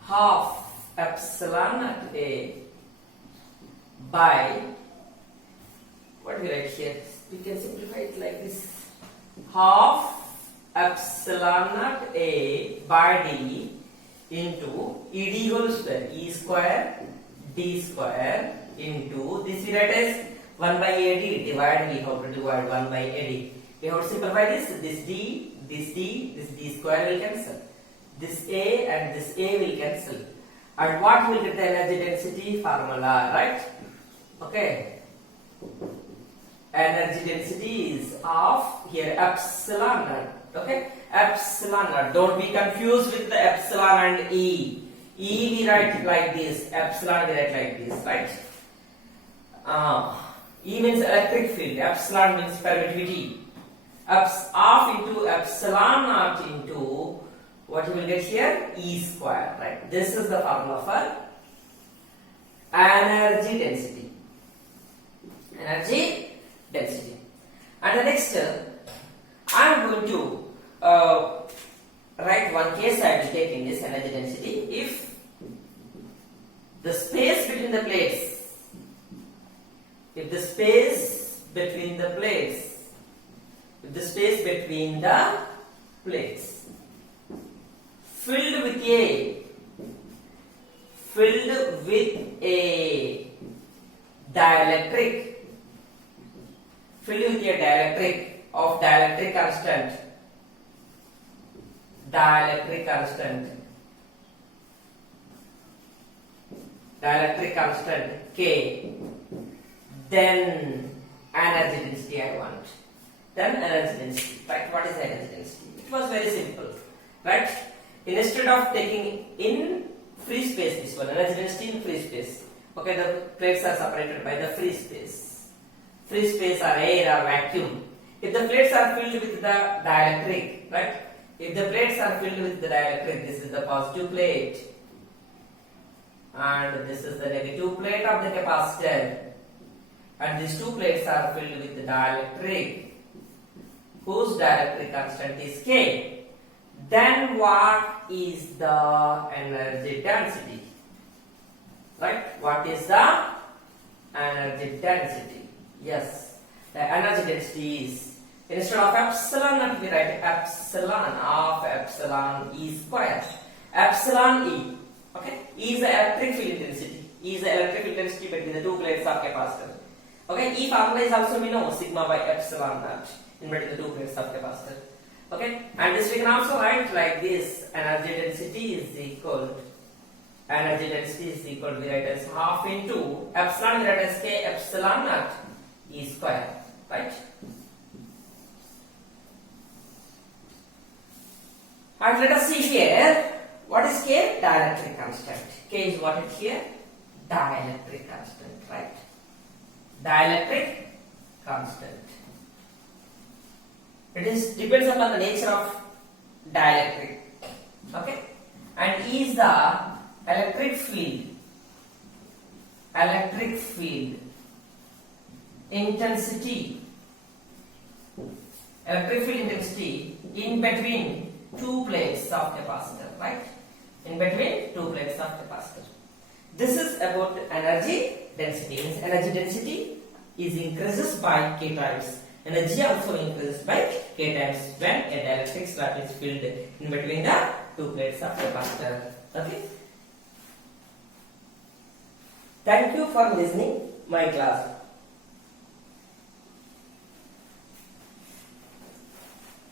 Half epsilon naught A by what we write here? We can simplify it like this. Half epsilon naught A by D into Ed whole square, E square D square into this we write as 1 by AD. Divide, we have to divide 1 by AD. We have to simplify this. This D, this D square will cancel. This A and this A will cancel. And what will get the energy density formula, right? Okay. Energy density is of here epsilon naught. Okay, epsilon naught. Don't be confused with the epsilon and E. E we write like this, epsilon we write like this, right? E means electric field, epsilon means permittivity. Half into epsilon naught into what you will get here? E square, right? This is the formula for energy density. Energy density. And the next, I am going to write one case I will take in this energy density. If the space between the plates, if the space between the plates filled with a dielectric of dielectric constant K, then energy density I want. Then energy density, right? What is energy density? It was very simple, right? Instead of taking in free space, this one, energy density in free space. Okay, the plates are separated by the free space. Free space or air or vacuum. If the plates are filled with the dielectric, right? If the plates are filled with the dielectric, this is the positive plate. And this is the negative plate of the capacitor. And these two plates are filled with the dielectric, whose dielectric constant is K. Then what is the energy density? Right? What is the energy density? Yes, the energy density is, instead of epsilon naught we write epsilon of epsilon E square. Epsilon E. Okay? E is the electric field intensity. E is the electric field intensity between the two plates of capacitor. Okay? E formula is also we know sigma by epsilon naught in between the two plates of capacitor. Okay? And this we can also write like this. Energy density is equal we write as half into epsilon we write as K epsilon naught E square. Right? And let us see here. What is K? Dielectric constant. K is what is here? Dielectric constant, right? Dielectric constant. It is depends upon the nature of dielectric. Okay? And E is the electric field intensity. Electric field intensity in between two plates of capacitor, right? In between two plates of capacitor. This is about energy density. Means energy density is increases by K times. Energy also increases by K times when a dielectric slot is filled in between the two plates of capacitor. Okay. Thank you for listening my class.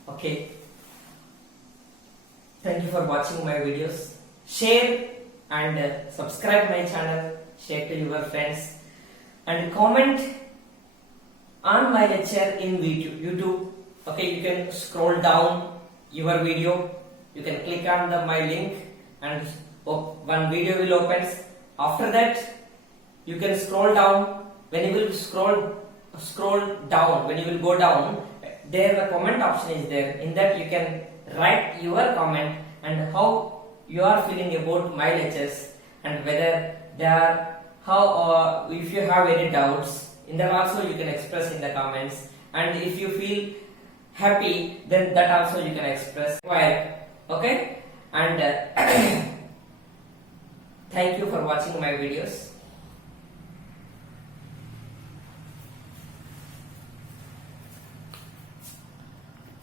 Okay. Thank you for watching my videos. Share and subscribe my channel. Share to your friends and comment on my lecture in YouTube. Okay, you can scroll down your video. You can click on my link and one video will open. After that, you can scroll down. When you will scroll down, when you will go down, there the comment option is there. In that you can write your comment and how you are feeling about my lectures and whether they are how if you have any doubts. In that also you can express in the comments, and if you feel happy, then that also you can express. Why? Okay, and thank you for watching my videos.